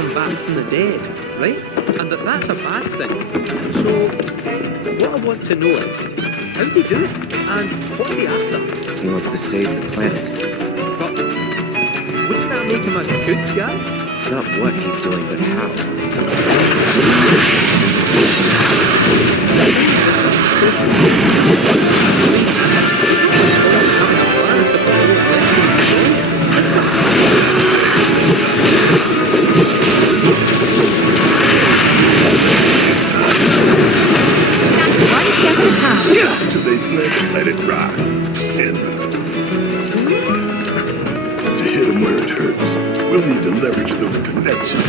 come back from the dead, right? And that's a bad thing. So, what I want to know is, how'd he do it? And what's he after? He wants to save the planet. But wouldn't that make him a good guy? It's not what he's doing, but how. Till they let it dry. Send them. To hit them where it hurts, we'll need to leverage those connections.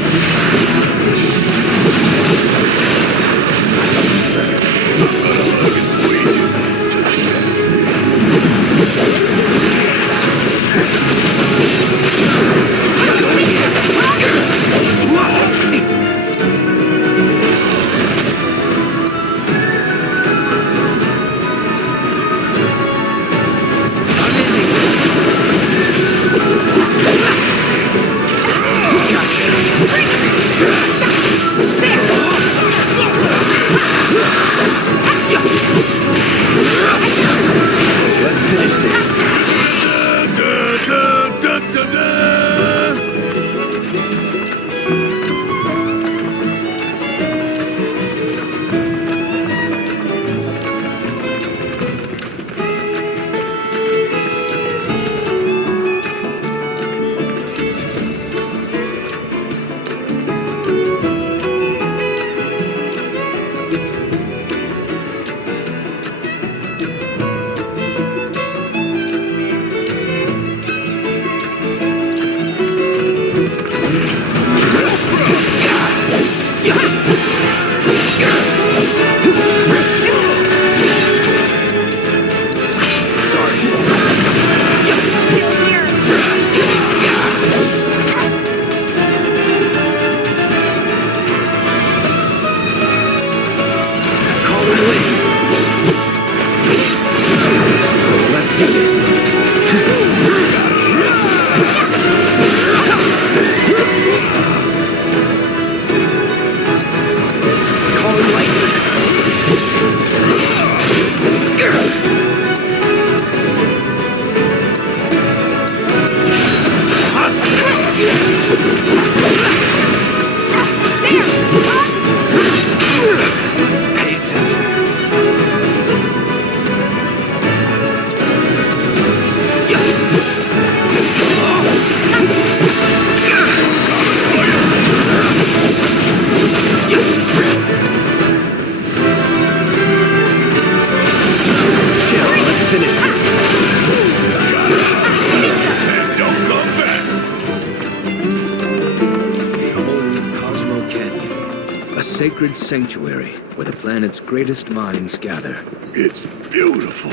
Sacred sanctuary where the planet's greatest minds gather. It's beautiful.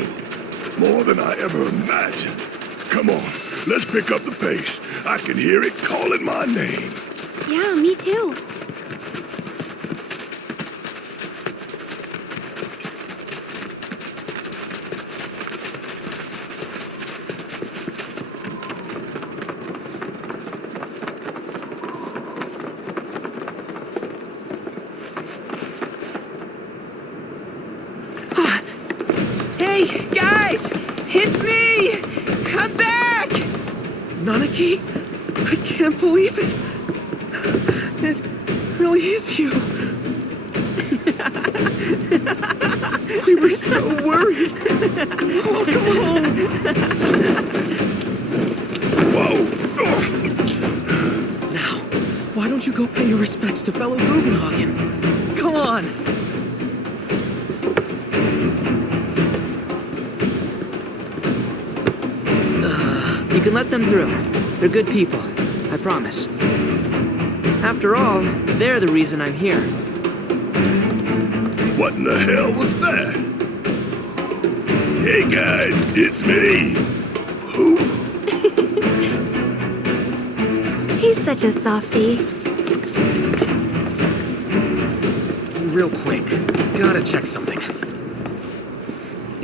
More than I ever imagined. Come on, let's pick up the pace. I can hear it calling my name. Yeah, me too. It's me! I'm back! Nanaki? I can't believe it! It really is you! We were so worried! Welcome home! Whoa! Now, why don't you go pay your respects to fellow Bugenhagen? Come on! You can let them through. They're good people, I promise. After all, they're the reason I'm here. What in the hell was that? Hey guys, it's me. Who? He's such a softie. Real quick, gotta check something.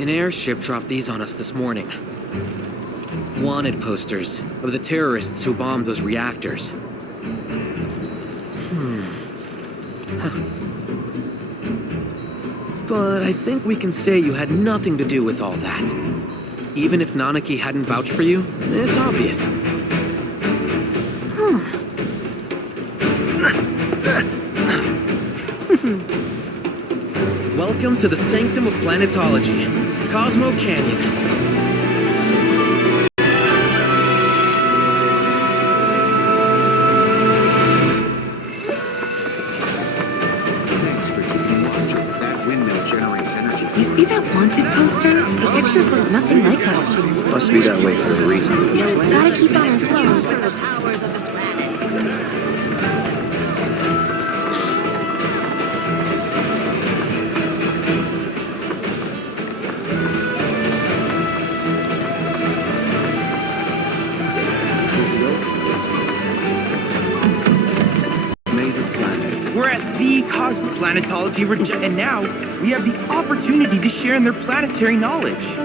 An airship dropped these on us this morning. Wanted posters of the terrorists who bombed those reactors. But I think we can say you had nothing to do with all that. Even if Nanaki hadn't vouched for you, it's obvious. Welcome to the sanctum of planetology, Cosmo Canyon. You see that wanted poster? The pictures look nothing like us. Must be that way for a reason. Gotta keep on our toes. The powers of the planet. We're at the Cosmoplanetology and now we have the opportunity to share in their planetary knowledge.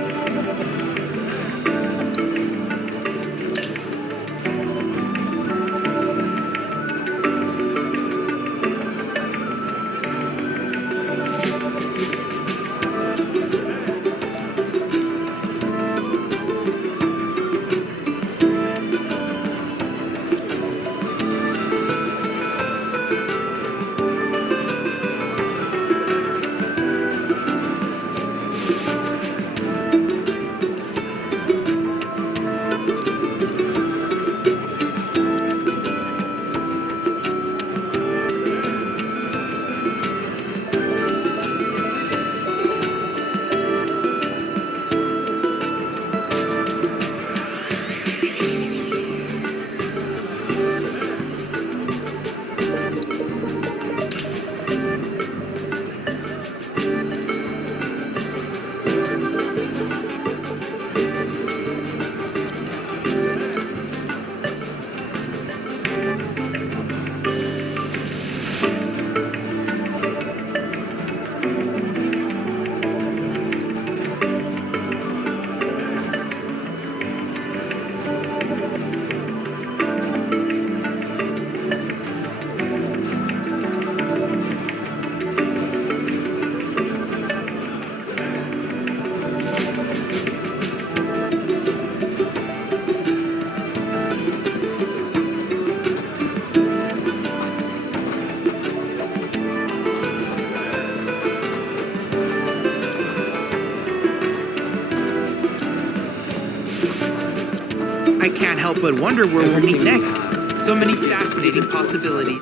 I can't help but wonder where we'll meet next. So many fascinating possibilities.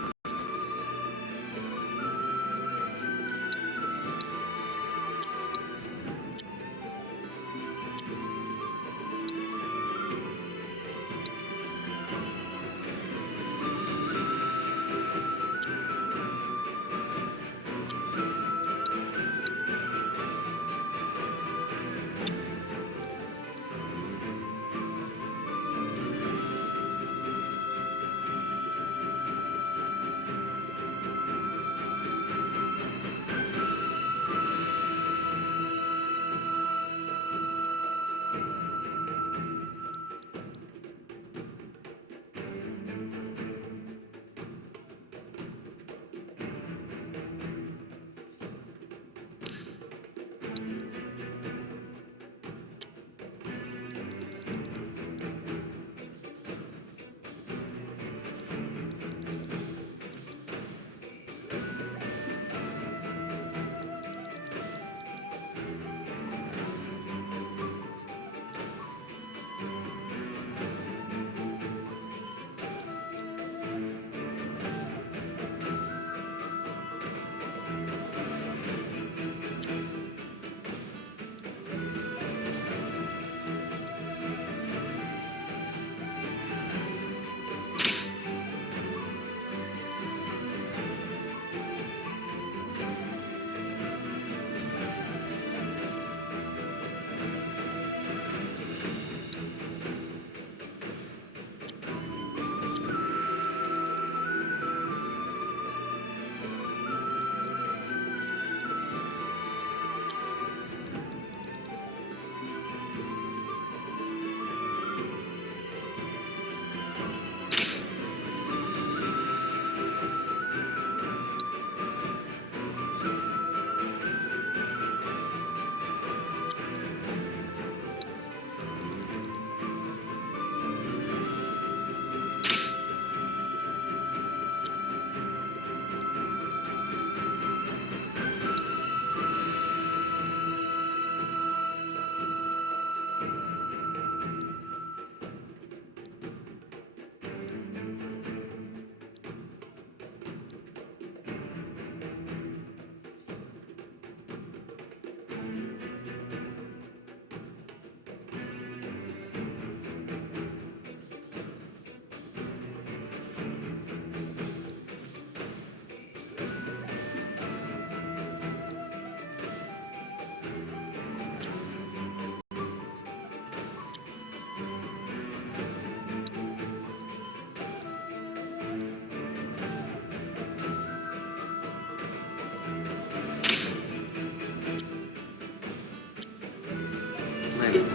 minutes.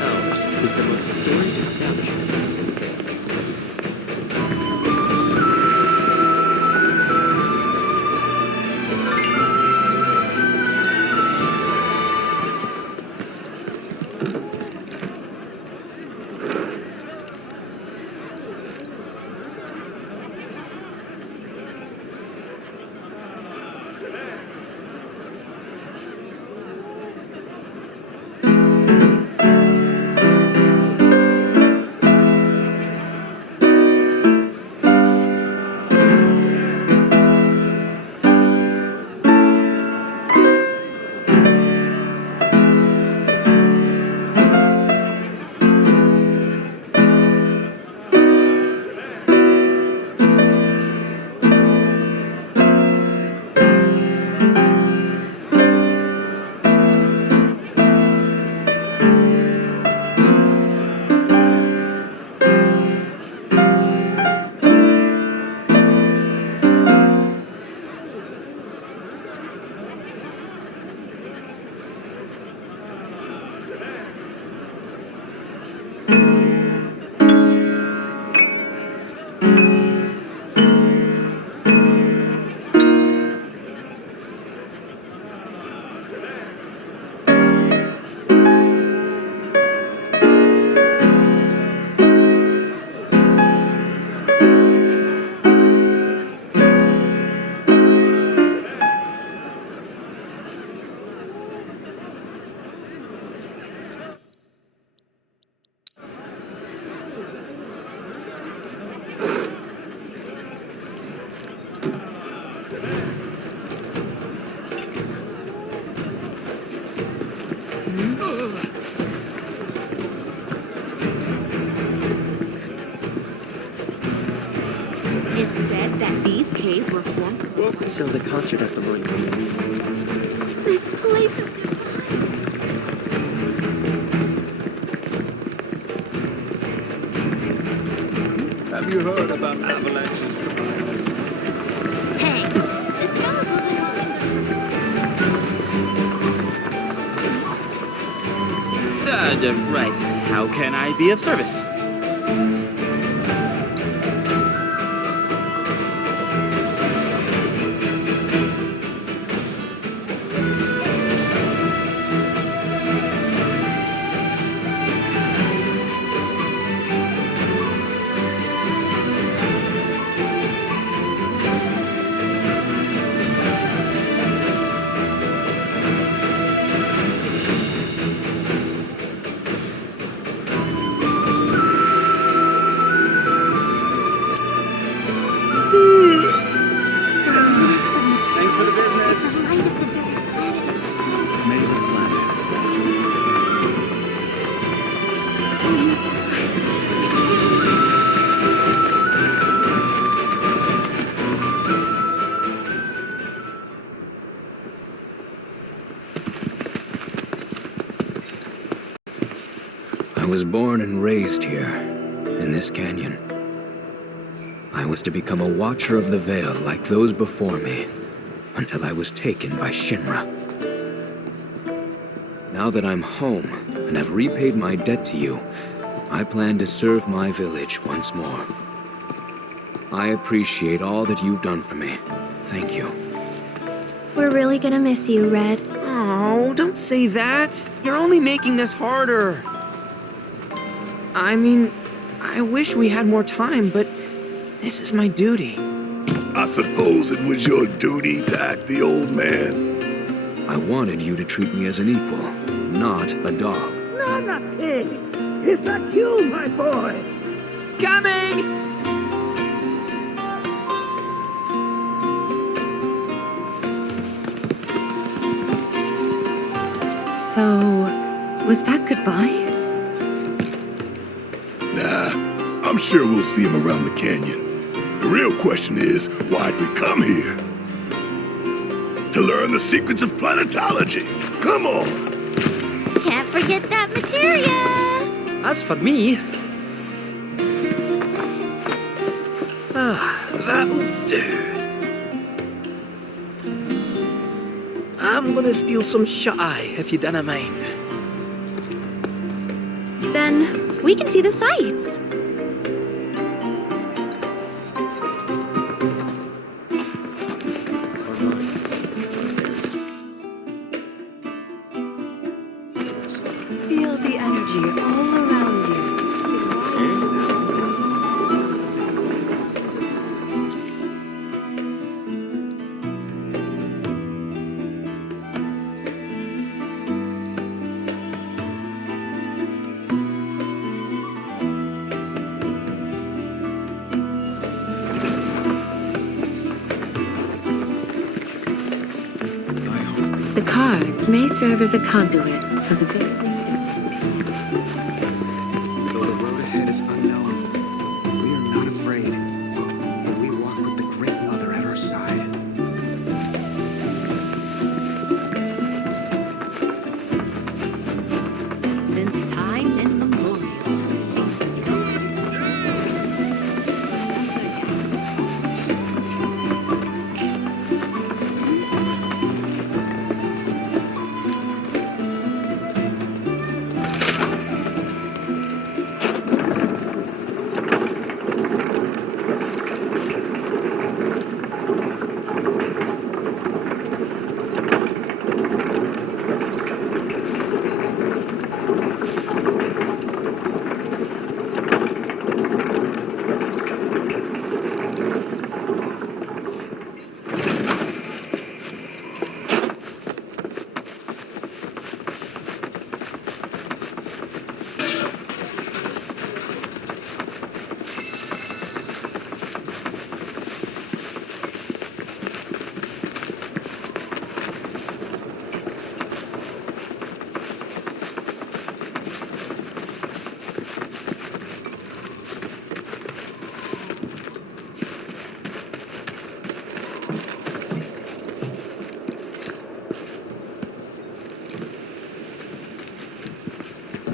Ours is the most storied establishment in Vale. It said that these caves were formed. So the concert at the mine. This place is Have you heard about avalanches? Hey, this fella really hoping Right. How can I be of service? Thanks for the business. the light of the very planet itself. Maybe the planet. We must I was born and raised here, in this canyon. I was to become a watcher of the Vale like those before me, until I was taken by Shinra. Now that I'm home and have repaid my debt to you, I plan to serve my village once more. I appreciate all that you've done for me. Thank you. We're really gonna miss you, Red. Oh, don't say that. You're only making this harder. I mean, I wish we had more time, but this is my duty. I suppose it was your duty to act the old man. I wanted you to treat me as an equal, not a dog. Not a pig! Is that you, my boy? Coming! So, was that goodbye? Nah, I'm sure we'll see him around the canyon. The real question is, why'd we come here? To learn the secrets of planetology. Come on! Can't forget that materia! As for me... That'll do. I'm gonna steal some shut-eye, if you dinna mind. Then we can see the sights. Feel the energy all around you. The cards may serve as a conduit for the very least. Though the road ahead is unknown, we are not afraid, for we walk with the Great Mother at our side. Since time immemorial, this is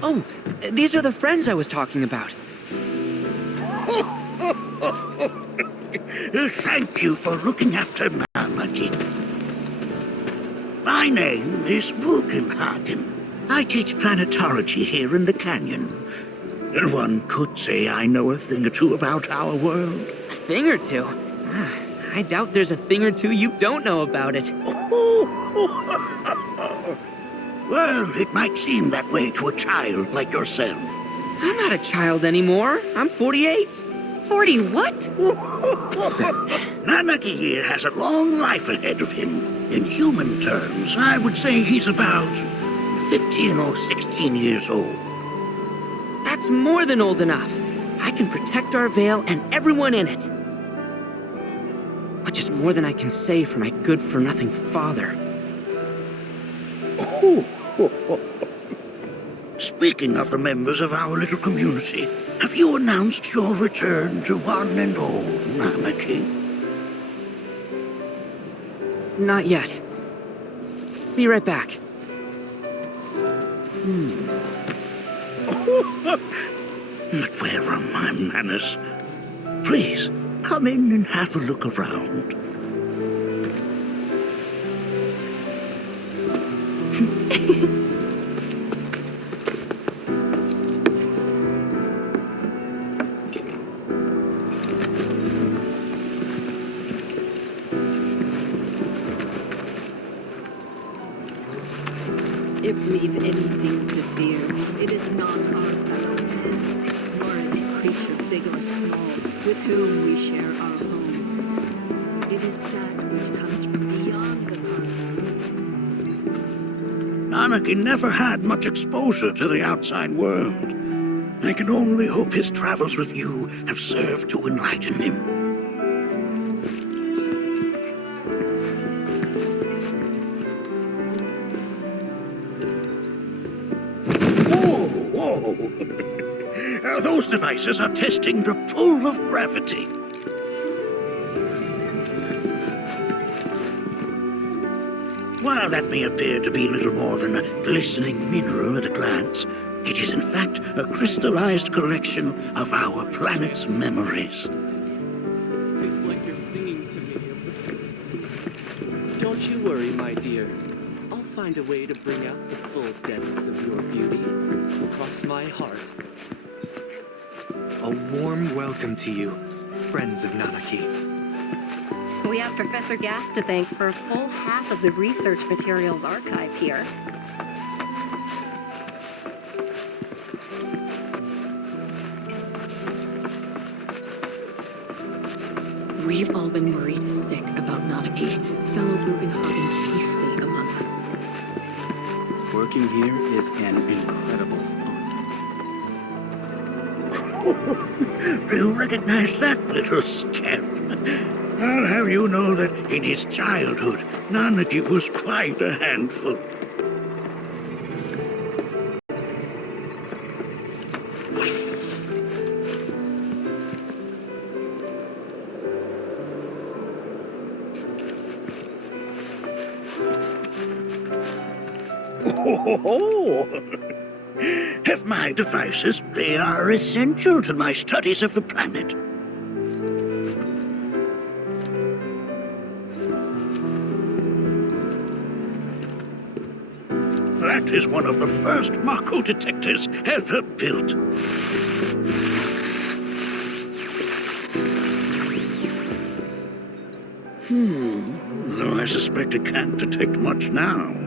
Oh, these are the friends I was talking about. Thank you for looking after Namaki. My name is Bugenhagen. I teach planetology here in the canyon. One could say I know a thing or two about our world. A thing or two? I doubt there's a thing or two you don't know about it. Well, it might seem that way to a child like yourself. I'm not a child anymore. I'm 48. 40 what? Namaki here has a long life ahead of him. In human terms, I would say he's about 15 or 16 years old. That's more than old enough. I can protect our Vale and everyone in it. Which is more than I can say for my good-for-nothing father. Speaking of the members of our little community, have you announced your return to one and all, Namaki? Not yet. Be right back. But where are my manners? Please, come in and have a look around. If we've anything to fear, it is not our fellow man, nor any creature big or small, with whom we share our home. It is that which comes from beyond the mountain. Namaki never had much exposure to the outside world. I can only hope his travels with you have served to enlighten him. Whoa! Those devices are testing the pull of gravity. While that may appear to be little more than a glistening mineral at a glance, It is in fact a crystallized collection of our planet's memories. It's like you're singing to me. Don't you worry, my dear. I'll find a way to bring out the full depth of your beauty. Cross my heart. A warm welcome to you, friends of Nanaki. We have Professor Gass to thank for a full half of the research materials archived here. We've all been worried sick about Nanaki, fellow Bugenhagen chiefly among us. Working here is an incredible honor. Do you recognize that little scamp? I'll have you know that in his childhood, Nanaki was quite a handful. Oh, have my devices. They are essential to my studies of the planet. That is one of the first Mako detectors ever built. Though I suspect it can't detect much now.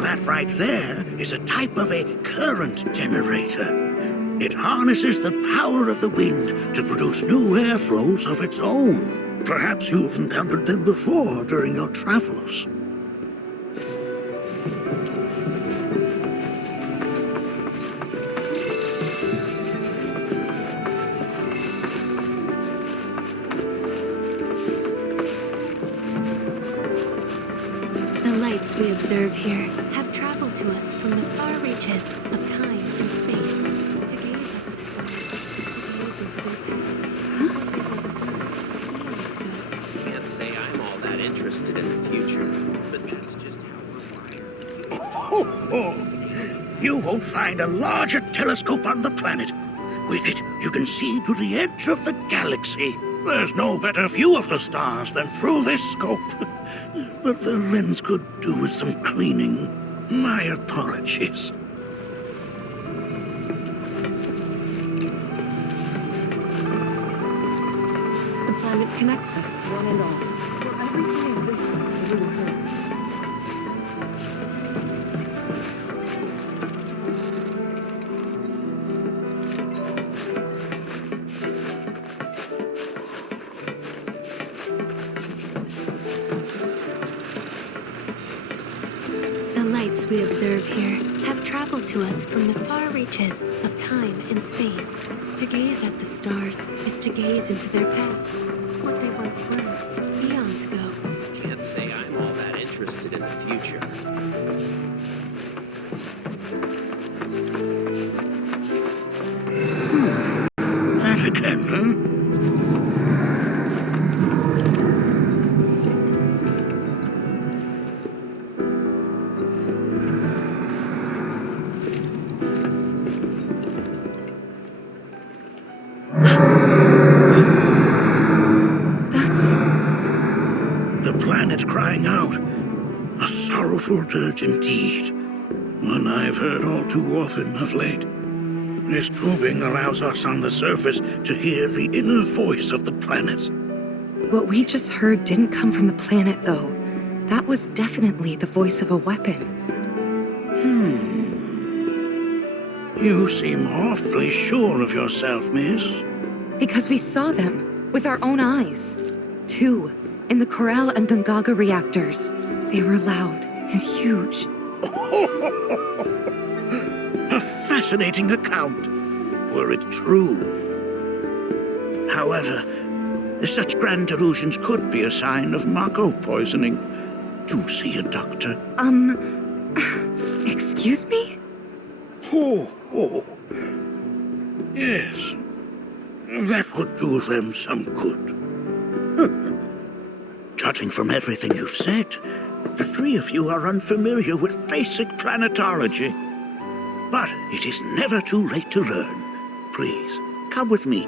That right there is a type of a current generator. It harnesses the power of the wind to produce new airflows of its own. Perhaps you've encountered them before during your travels. The lights we observe here have traveled to us from the far reaches of time and space to gaze at the stars. Can't say I'm all that interested in the future, but that's just how we're wired. You won't find a larger telescope on the planet. With it, you can see to the edge of the galaxy. There's no better view of the stars than through this scope. But the lens could do with some cleaning. My apologies. The planet connects us, one and all, for everything exists through her. The lights we observe here have traveled to us from the far reaches of time and space. To gaze at the stars is to gaze into their past, what they once were, eons ago. Can't say I'm all that interested in the future. That again, huh? The planet crying out. A sorrowful dirge indeed. One I've heard all too often of late. This tubing allows us on the surface to hear the inner voice of the planet. What we just heard didn't come from the planet, though. That was definitely the voice of a weapon. You seem awfully sure of yourself, miss. Because we saw them with our own eyes. Two, in the Corel and Gungaga reactors. They were loud and huge. A fascinating account, were it true. However, such grand delusions could be a sign of Mako poisoning. Do see a doctor. Excuse me? Oh. Yes. That would do them some good. Judging from everything you've said, the three of you are unfamiliar with basic planetology. But it is never too late to learn. Please, come with me.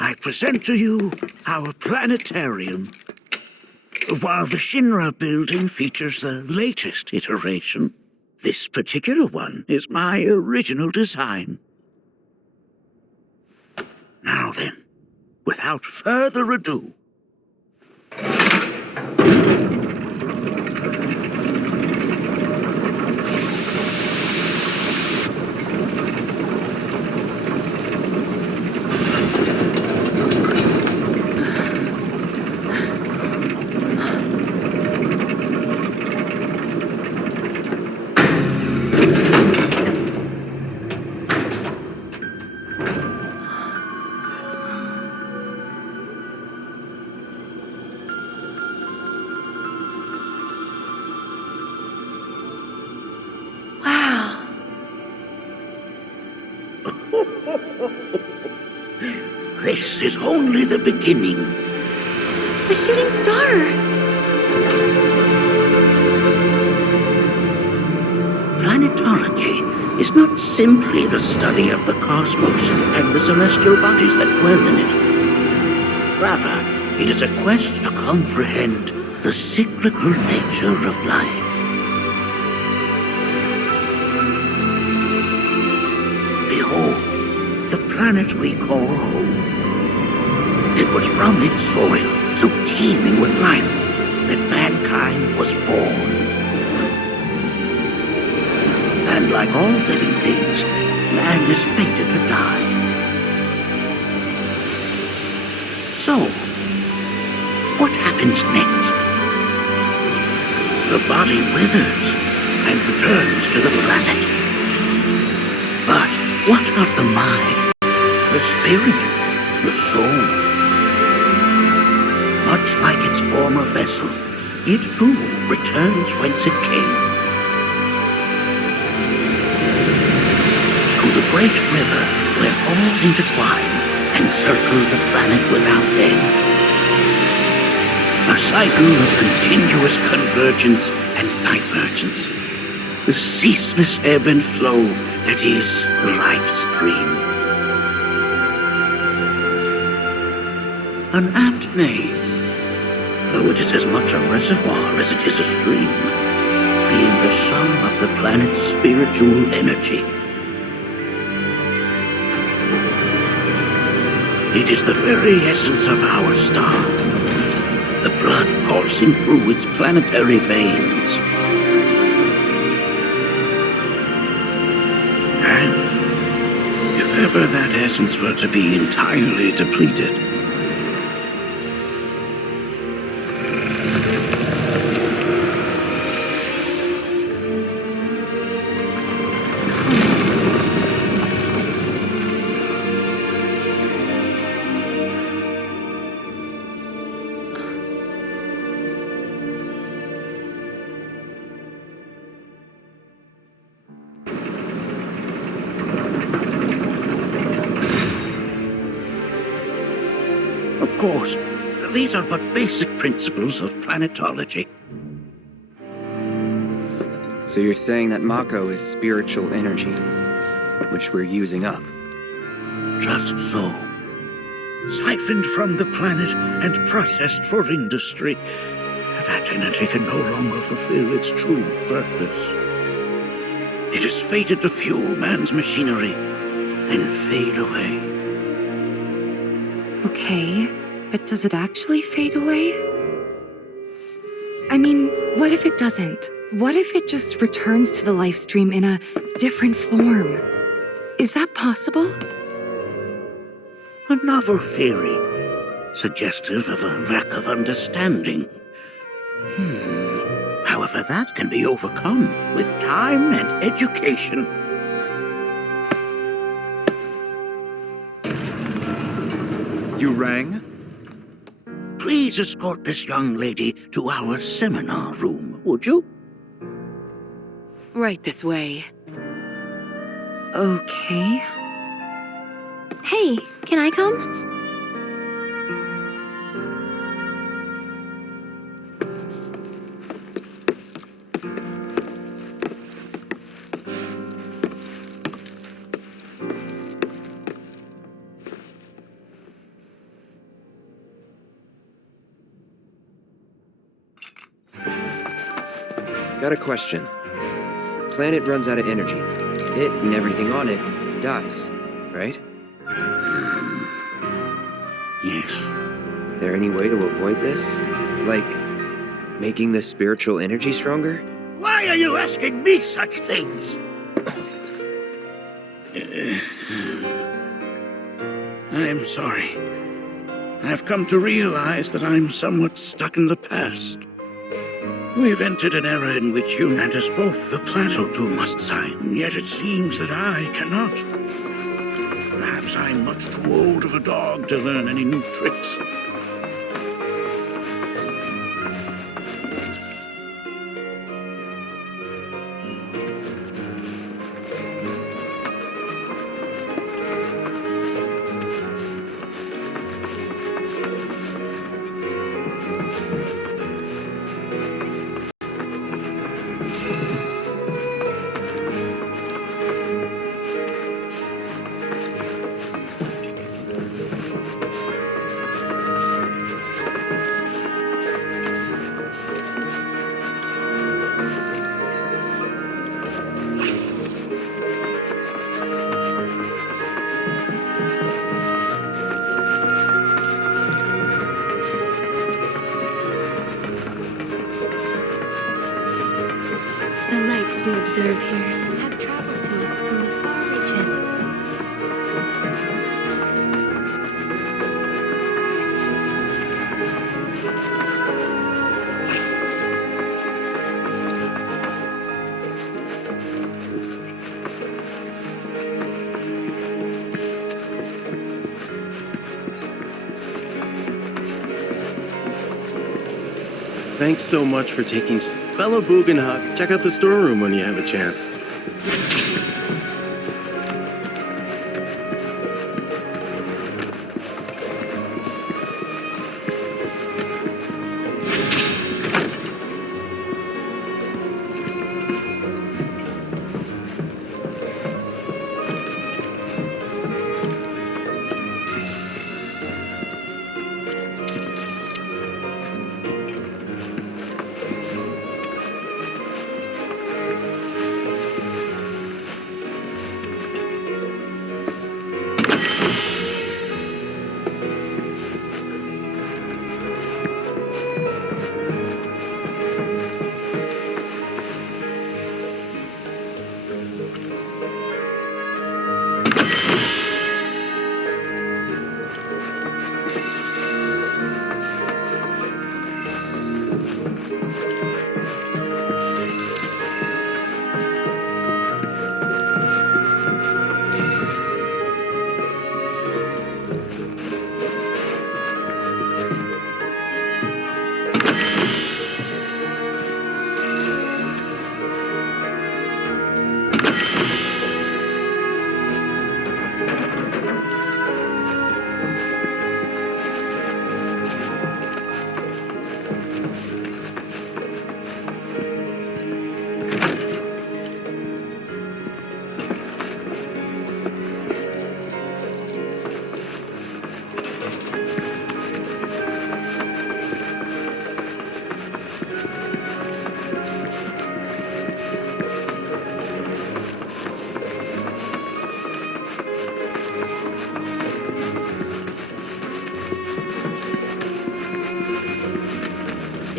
I present to you our planetarium. While the Shinra building features the latest iteration, this particular one is my original design. Now then, without further ado, this is only the beginning. A shooting star! Planetology is not simply the study of the cosmos and the celestial bodies that dwell in it. Rather, it is a quest to comprehend the cyclical nature of life. Behold, the planet we call home. It was from its soil, so teeming with life, that mankind was born. And like all living things, man is fated to die. So, what happens next? The body withers and returns to the planet. But what of the mind, the spirit, the soul? Much like its former vessel, it too returns whence it came. To the great river where all intertwine and circle the planet without end. A cycle of continuous convergence and divergence. The ceaseless ebb and flow that is the life stream. An apt name, though it is as much a reservoir as it is a stream, being the sum of the planet's spiritual energy. It is the very essence of our star, the blood coursing through its planetary veins. And if ever that essence were to be entirely depleted, of course, these are but basic principles of planetology. So you're saying that Mako is spiritual energy, which we're using up? Just so. Siphoned from the planet and processed for industry, that energy can no longer fulfill its true purpose. It is fated to fuel man's machinery, then fade away. Okay, but does it actually fade away? I mean, what if it doesn't? What if it just returns to the life stream in a different form? Is that possible? A novel theory, suggestive of a lack of understanding. However, that can be overcome with time and education. You rang? Please escort this young lady to our seminar room, would you? Right this way. Okay. Hey, can I come? Got a question. Planet runs out of energy. It and everything on it dies, right? Yes. There any way to avoid this? Like, making the spiritual energy stronger? Why are you asking me such things? I'm sorry. I've come to realize that I'm somewhat stuck in the past. We've entered an era in which you and us both, the planet two, must sign, and yet it seems that I cannot. Perhaps I'm much too old of a dog to learn any new tricks. The lights we observe here have traveled to us from the far reaches. Thanks so much for taking... Fellow Boogenhog, check out the storeroom when you have a chance.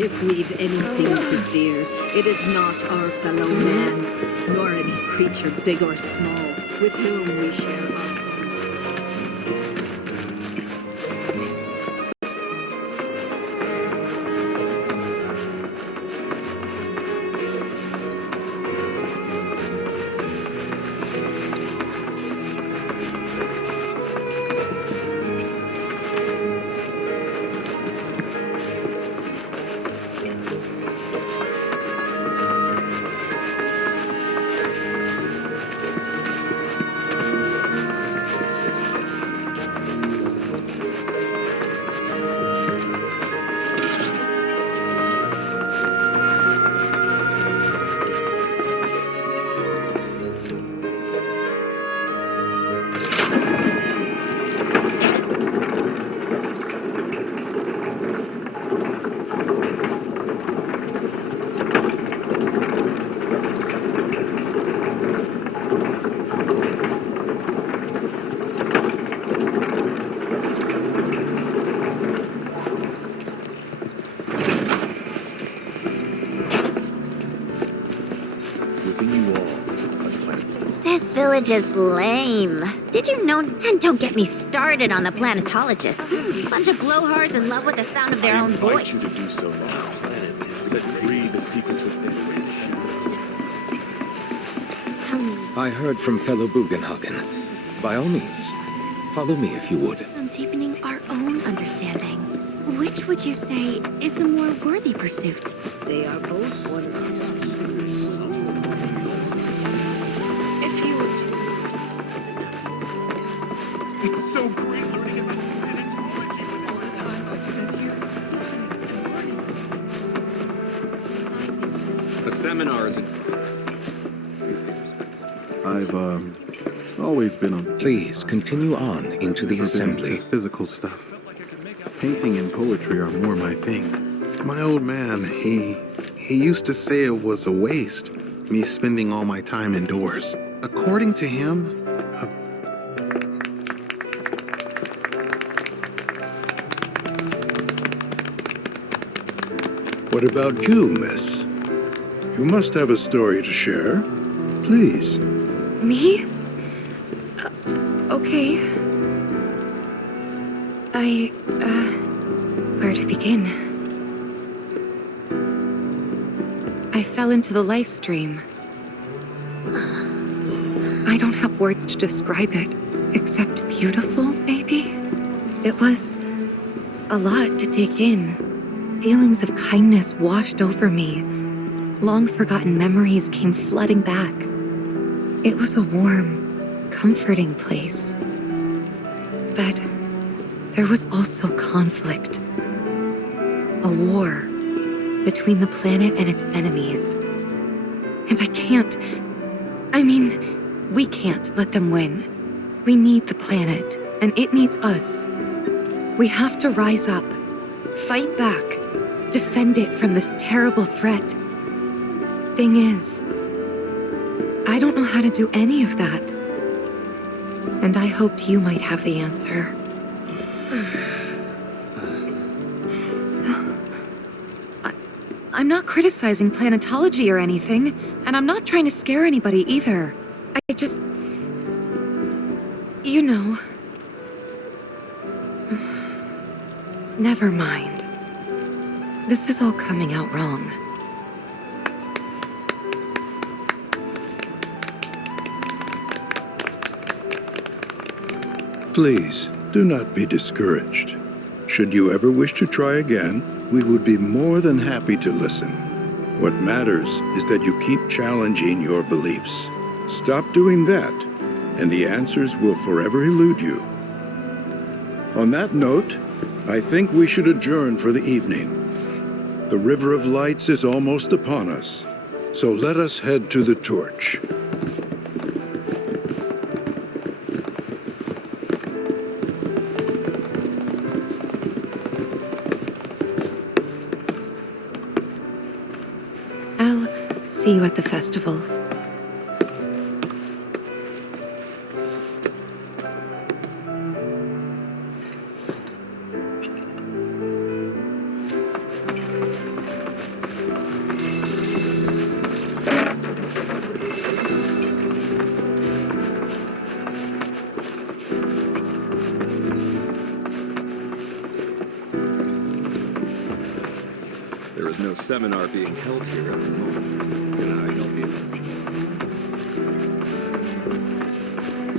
If we've anything to fear, it is not our fellow man, nor any creature big or small, with whom we share our home. you all at Planet City. This village is lame. Did you know? And don't get me started on the planetologists. Bunch of blowhards in love with the sound of their own I invite voice. you to do so now. Set free the secrets within. Tell me, I heard from fellow Bugenhagen. By all means, follow me if you would. on deepening our own understanding. Which would you say is a more worthy pursuit? They are both wonderful. If you... It's so great learning about planetology. All the time I've spent here listening and learning. A seminar is in I've always been on. Please continue on into the assembly. Physical stuff. Painting and poetry are more my thing. My old man, he used to say it was a waste, me spending all my time indoors. According to him, What about you, miss? You must have a story to share. Please. Me? Okay. Where to begin? I fell into the life stream. I don't have words to describe it, except beautiful, maybe? It was a lot to take in. Feelings of kindness washed over me. Long-forgotten memories came flooding back. It was a warm, comforting place. But there was also conflict. A war between the planet and its enemies. And we can't let them win. We need the planet, and it needs us. We have to rise up, fight back, defend it from this terrible threat. Thing is, I don't know how to do any of that. And I hoped you might have the answer. I'm not criticizing planetology or anything, and I'm not trying to scare anybody either. I just... You know... Never mind. This is all coming out wrong. Please, do not be discouraged. Should you ever wish to try again, we would be more than happy to listen. What matters is that you keep challenging your beliefs. Stop doing that, and the answers will forever elude you. On that note, I think we should adjourn for the evening. The River of Lights is almost upon us, so let us head to the torch. I'll see you at the festival. There is no seminar being held here at the moment. Can I help you?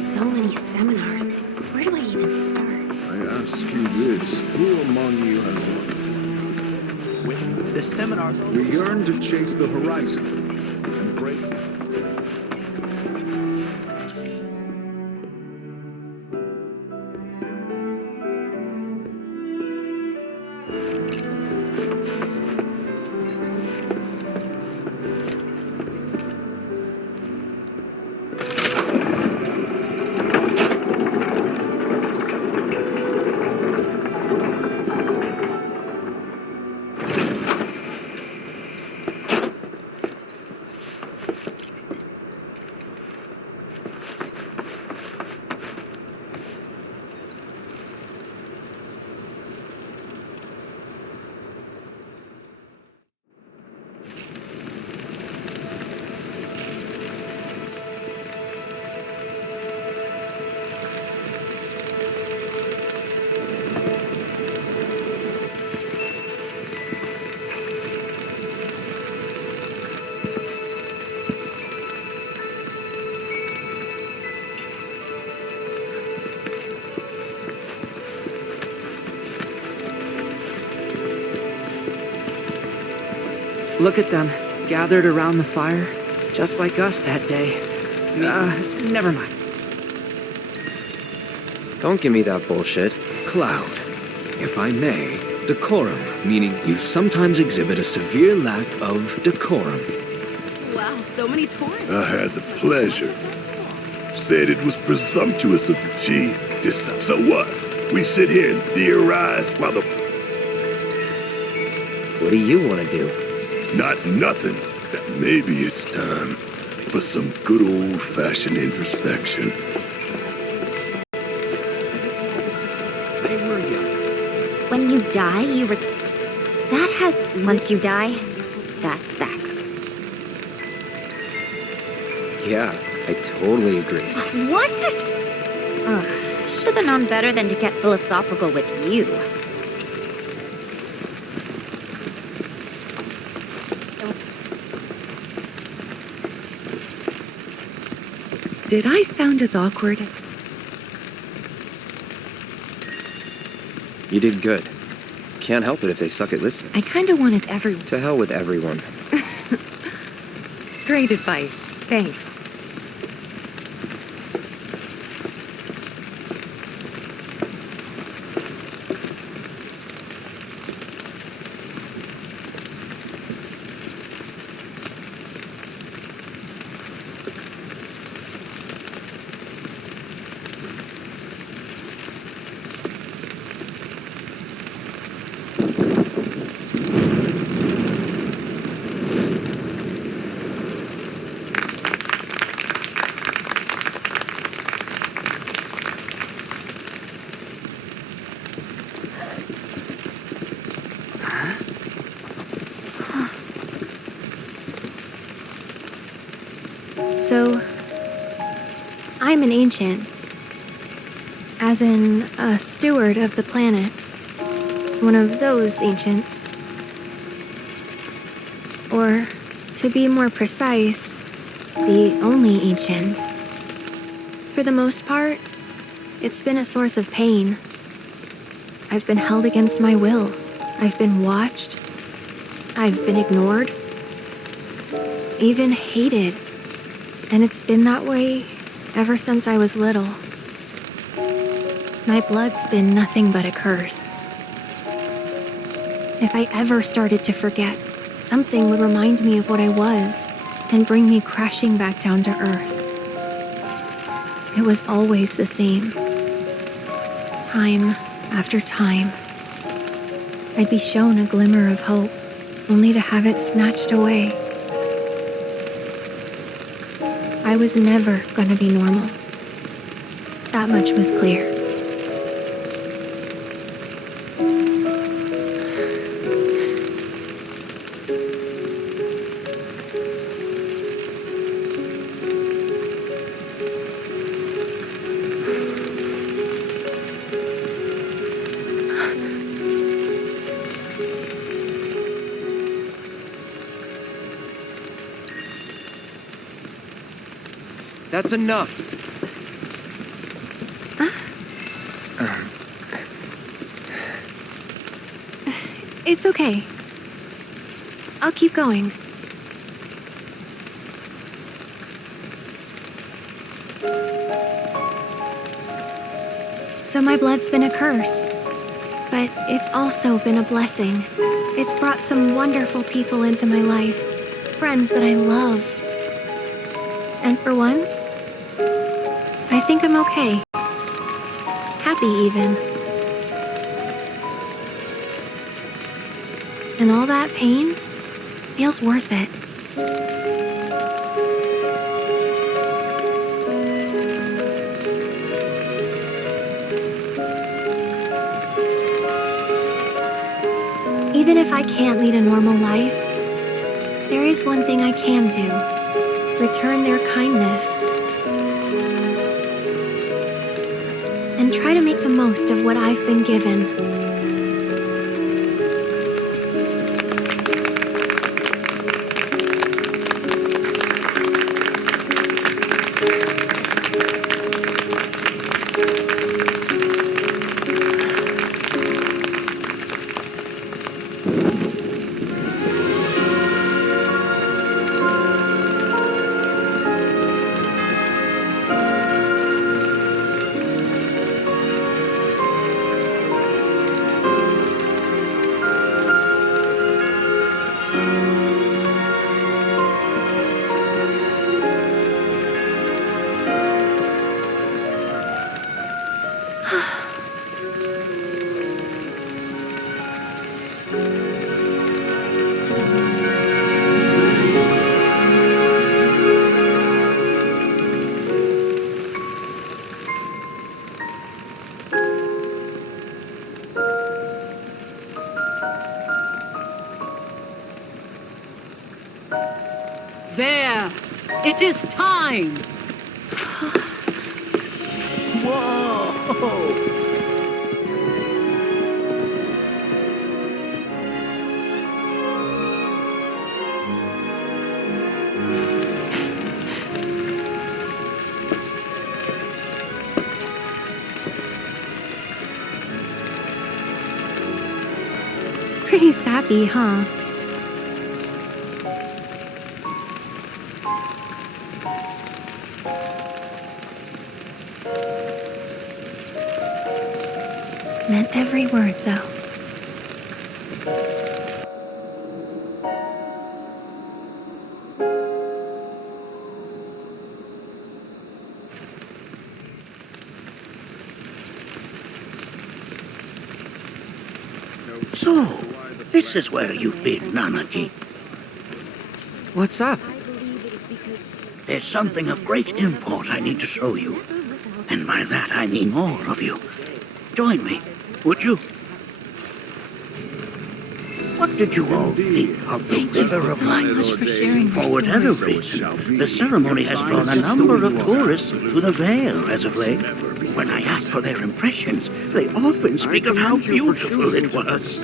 So many seminars. Where do I even start? I ask you this, who among you has one? With the seminars... We yearn to chase the horizon and break... Look at them, gathered around the fire, just like us that day. Never mind. Don't give me that bullshit. Cloud, if I may, decorum, meaning you sometimes exhibit a severe lack of decorum. Wow, so many tourists. I had the pleasure. Said it was presumptuous of G. So what? We sit here and theorize while the... What do you want to do? Not nothing. Maybe it's time for some good old-fashioned introspection. When you die, that has... Once you die, that's that. Yeah, I totally agree. What? Ugh, should have known better than to get philosophical with you. Did I sound as awkward? You did good. Can't help it if they suck at listening. I kinda wanted everyone. To hell with everyone. Great advice. Thanks. So, I'm an ancient. As in, a steward of the planet. One of those ancients. Or, to be more precise, the only ancient. For the most part, it's been a source of pain. I've been held against my will. I've been watched. I've been ignored. Even hated. And it's been that way ever since I was little. My blood's been nothing but a curse. If I ever started to forget, something would remind me of what I was and bring me crashing back down to earth. It was always the same. Time after time. I'd be shown a glimmer of hope, only to have it snatched away. I was never gonna be normal. That much was clear. That's enough. It's okay. I'll keep going. So my blood's been a curse, but it's also been a blessing. It's brought some wonderful people into my life, friends that I love. And for once, I think I'm okay. Happy even. And all that pain feels worth it. Even if I can't lead a normal life, there is one thing I can do. Return their kindness. And try to make the most of what I've been given. It is time! Whoa! Pretty sappy, huh? Meant every word, though. So, this is where you've been, Nanaki. What's up? There's something of great import I need to show you. And by that I mean all of you. Join me, would you? What did you all think of the River of Lights? For whatever reason, the ceremony has drawn a number of tourists to the Vale as of late. When I ask for their impressions, they often speak of how beautiful it was.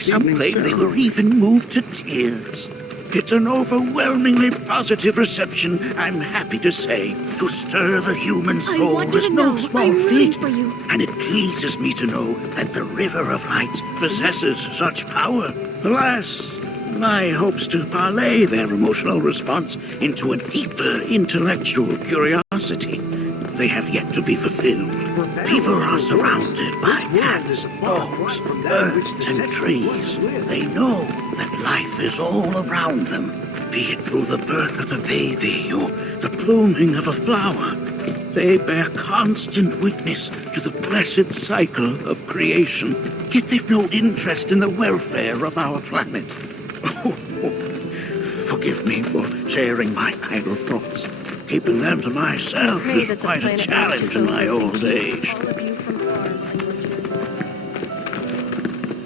Some claim they were even moved to tears. It's an overwhelmingly positive reception, I'm happy to say. To stir the human soul is no small feat, and it pleases me to know that the River of Lights possesses such power. Alas, my hopes to parlay their emotional response into a deeper intellectual curiosity, they have yet to be fulfilled. People are surrounded by cats, dogs, birds, and trees. They know that life is all around them, be it through the birth of a baby or the blooming of a flower. They bear constant witness to the blessed cycle of creation, yet they've no interest in the welfare of our planet. Forgive me for sharing my idle thoughts. Keeping them to myself is quite a challenge in my old age.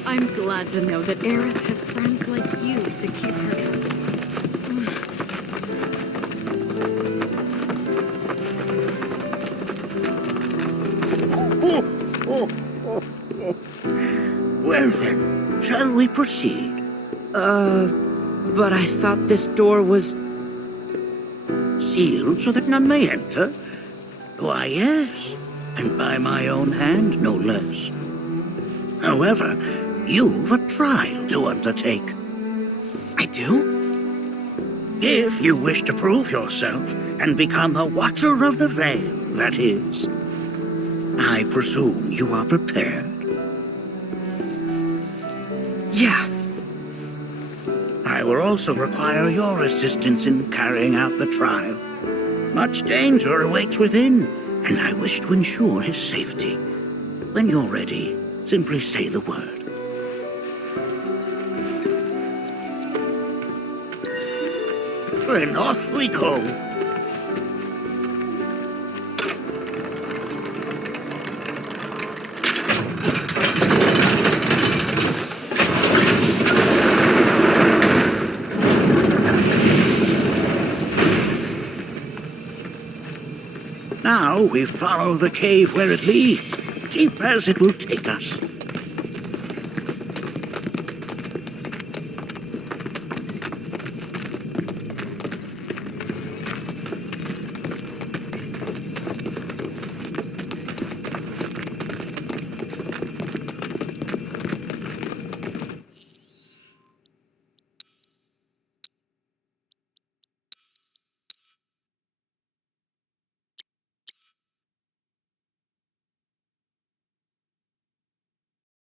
I'm glad to know that Aerith has friends like you to keep her company. Well then, shall we proceed? But I thought this door was... sealed so that none may enter? Why, yes, and by my own hand, no less. However, you've a trial to undertake. I do? If you wish to prove yourself and become a Watcher of the Vale, that is. I presume you are prepared. Yeah. I will also require your assistance in carrying out the trial. Much danger awaits within, and I wish to ensure his safety. When you're ready, simply say the word. Then off we go. Now we follow the cave where it leads, deep as it will take us.